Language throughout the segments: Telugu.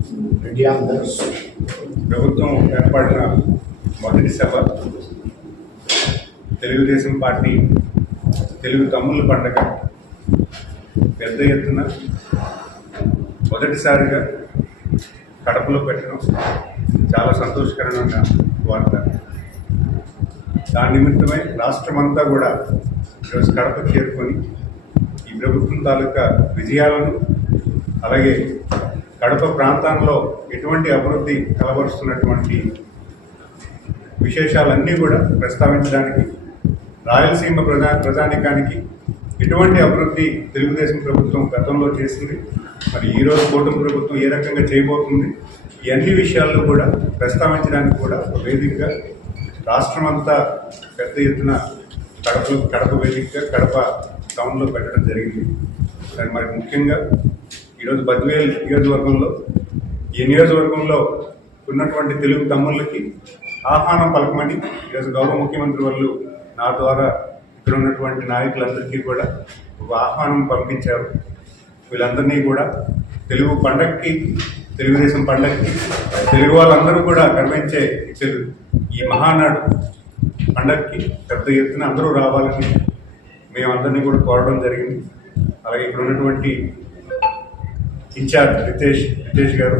మహాసభలు India ప్రభుత్వం ఏర్పడిన మొదటి సభ తెలుగుదేశం పార్టీ తెలుగు తమ్ముళ్ళ పండగ. పెద్ద ఎత్తున మొదటిసారిగా కడపలో పెట్టడం చాలా సంతోషకరమైన వార్త. దాని నిమిత్తమై రాష్ట్రమంతా కూడా ఈరోజు కడప చేరుకొని ఈ ప్రభుత్వం తాలూకా విజయాలను అలాగే కడప ప్రాంతాల్లో ఎటువంటి అభివృద్ధి కలబరుస్తున్నటువంటి విశేషాలన్నీ కూడా ప్రస్తావించడానికి రాయలసీమ ప్రజా ప్రజానికానికి ఎటువంటి అభివృద్ధి తెలుగుదేశం ప్రభుత్వం గతంలో చేసింది మరి ఈరోజు కూటమి ప్రభుత్వం ఏ రకంగా చేయబోతుంది ఈ అన్ని విషయాల్లో కూడా ప్రస్తావించడానికి కూడా ఒక వేదికగా రాష్ట్రమంతా పెద్ద ఎత్తున కడప కడప వేదికగా కడప టౌన్లో పెట్టడం జరిగింది. మరి ముఖ్యంగా ఈరోజు బద్వేల్ నియోజకవర్గంలో ఈ నియోజకవర్గంలో ఉన్నటువంటి తెలుగు తమ్ముళ్ళకి ఆహ్వానం పలకమని ఈరోజు గౌరవ ముఖ్యమంత్రి వాళ్ళు నా ద్వారా ఇక్కడ ఉన్నటువంటి నాయకులందరికీ కూడా ఒక ఆహ్వానం పంపించారు వీళ్ళందరినీ కూడా తెలుగు పండగకి తెలుగుదేశం పండగకి తెలుగు వాళ్ళందరూ కూడా గర్వించే తెలుగు ఈ మహానాడు పండగకి పెద్ద ఎత్తున అందరూ రావాలని మేమందరినీ కూడా కోరడం జరిగింది. అలాగే ఇక్కడ ఉన్నటువంటి ఇన్ఛార్జ్ రితేష్ రితేష్ గారు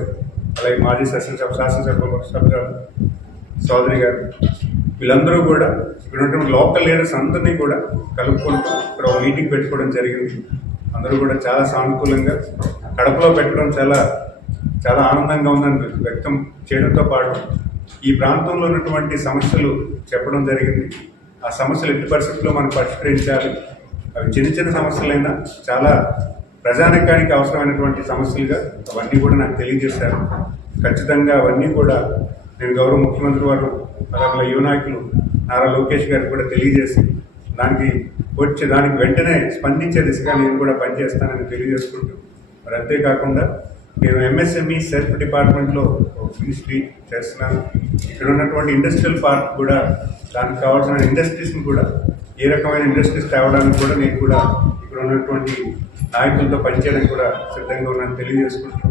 అలాగే మాజీ శాసనసభ శాసనసభ సభ్యులు చౌదరి గారు వీళ్ళందరూ కూడా ఇక్కడ ఉన్నటువంటి లోకల్ లీడర్స్ అందరినీ కూడా కలుపుకుంటూ ఇక్కడ ఒక మీటింగ్ పెట్టుకోవడం జరిగింది. అందరూ కూడా చాలా సానుకూలంగా కడపలో పెట్టడం చాలా చాలా ఆనందంగా ఉందని వ్యక్తం చేయడంతో పాటు ఈ ప్రాంతంలో ఉన్నటువంటి సమస్యలు చెప్పడం జరిగింది. ఆ సమస్యలు ఎట్టి పరిస్థితుల్లో మనం పరిష్కరించాలి? అవి చిన్న చిన్న సమస్యలైనా చాలా ప్రజానికానికి అవసరమైనటువంటి సమస్యలుగా అవన్నీ కూడా నాకు తెలియజేశారు. ఖచ్చితంగా అవన్నీ కూడా నేను గౌరవ ముఖ్యమంత్రి వారు అలాగే యువ నాయకులు నారా లోకేష్ గారికి కూడా తెలియజేసి దానికి వచ్చి దానికి వెంటనే స్పందించే దిశగా నేను కూడా పనిచేస్తానని తెలియజేసుకుంటూ మరి అంతేకాకుండా నేను ఎంఎస్ఎంఈ సెల్ఫ్ డిపార్ట్మెంట్లో మినిస్ట్రీ చేస్తున్నాను. ఇక్కడ ఉన్నటువంటి ఇండస్ట్రియల్ పార్క్ కూడా దానికి కావాల్సిన ఇండస్ట్రీస్ని కూడా ఏ రకమైన ఇండస్ట్రీస్ తేవడానికి కూడా నేను కూడా ఇక్కడ ఉన్నటువంటి నాయకులతో పనిచేయడానికి కూడా సిద్ధంగా ఉన్నాను తెలియజేసుకుంటూ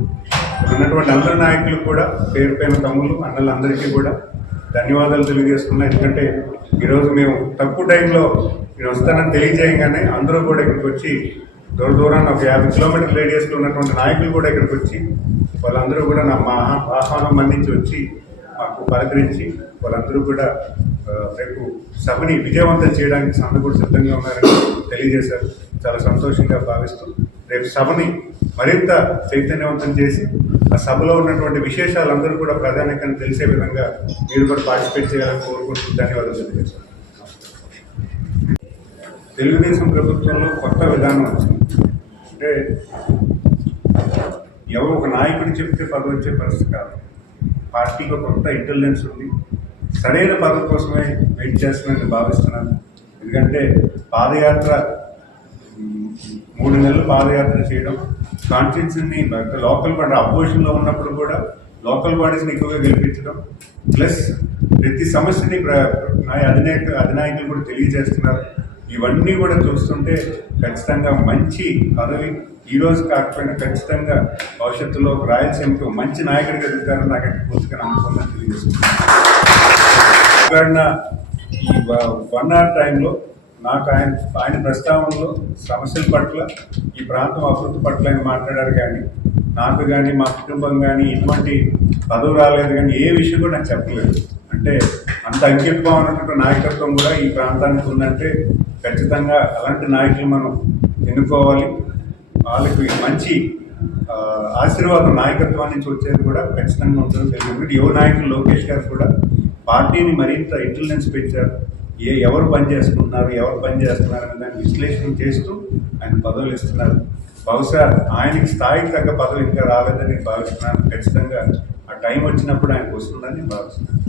ఉన్నటువంటి అందరి నాయకులు కూడా పేరు పైన తమ్ములు అన్నలందరికీ కూడా ధన్యవాదాలు తెలియజేస్తున్నా ఎందుకంటే ఈరోజు మేము తక్కువ టైంలో నేను వస్తానని తెలియజేయగానే అందరూ కూడా ఇక్కడికి వచ్చి దూర దూరాన్ని ఒక యాభై కిలోమీటర్ రేడియస్లో ఉన్నటువంటి నాయకులు కూడా ఇక్కడికి వచ్చి వాళ్ళందరూ కూడా నా మా ఆహ్వానం అందించి వచ్చి మాకు పలకరించి వాళ్ళందరూ కూడా రేపు సభని విజయవంతం చేయడానికి అందరూ కూడా సిద్ధంగా ఉన్నారని తెలియజేశారు. చాలా సంతోషంగా భావిస్తూ రేపు సభని మరింత చైతన్యవంతం చేసి ఆ సభలో ఉన్నటువంటి విశేషాలందరూ కూడా ప్రధానికంగా తెలిసే విధంగా మీరు కూడా పార్టిసిపేట్ చేయాలని కోరుకుంటూ ధన్యవాదాలు తెలియజేస్తాను తెలుగుదేశం ప్రభుత్వంలో కొత్త విధానం వచ్చింది. అంటే ఎవరు ఒక నాయకుడు చెప్తే పదవి వచ్చే పరిస్థితి కాదు. పార్టీకి కొత్త ఇంటెలిజెన్స్ ఉంది. సరైన పదవి కోసమే వెయిట్ చేస్తున్నానని భావిస్తున్నాను. ఎందుకంటే పాదయాత్ర మూడు నెలలు పాదయాత్ర చేయడం కాన్స్టిట్యూన్సీని లోకల్ బాడీ అపోజిషన్లో ఉన్నప్పుడు కూడా లోకల్ బాడీస్ని ఎక్కువగా గెలిపించడం ప్లస్ ప్రతి సమస్యని ప్ర- అధినాయక అధినాయకులు కూడా తెలియజేస్తున్నారు. ఇవన్నీ కూడా చూస్తుంటే ఖచ్చితంగా మంచి పదవి ఈరోజు కాకపోయినా ఖచ్చితంగా భవిష్యత్తులో రాయలసీమకు మంచి నాయకుడిగా ఎదుగుతారని నాకు పూర్తిగా నమ్మకంగా తెలియజేస్తున్నాను. ఈ వన్ అవర్ టైంలో నాకు ఆయన ఆయన ప్రస్తావనలో సమస్యల పట్ల ఈ ప్రాంతం అభివృద్ధి పట్ల ఆయన మాట్లాడారు కానీ నాకు కానీ మా కుటుంబం కానీ ఎటువంటి పదవి రాలేదు కానీ ఏ విషయం కూడా నాకు చెప్పలేదు. అంటే అంత అంకితభావం ఉన్నటువంటి నాయకత్వం కూడా ఈ ప్రాంతానికి ఉందంటే ఖచ్చితంగా అలాంటి నాయకులు మనం ఎన్నుకోవాలి. వాళ్ళకి మంచి ఆశీర్వాదం నాయకత్వాన్ని నుంచి వచ్చేది కూడా ఖచ్చితంగా ఉంటుందని తెలియదు యువ నాయకులు లోకేష్ గారు కూడా పార్టీని మరింత ఇంటెలిజెన్స్ పెంచారు. ఏ ఎవరు పని చేసుకుంటున్నారు ఎవరు పని చేస్తున్నారు అనే దాన్ని విశ్లేషణ చేస్తూ ఆయన పదవులు ఇస్తున్నారు. బహుశా ఆయనకి స్థాయికి తగ్గ పదవి ఇంకా రాలేదని నేను భావిస్తున్నాను. ఖచ్చితంగా ఆ టైం వచ్చినప్పుడు ఆయనకు వస్తుందని నేను భావిస్తున్నాను.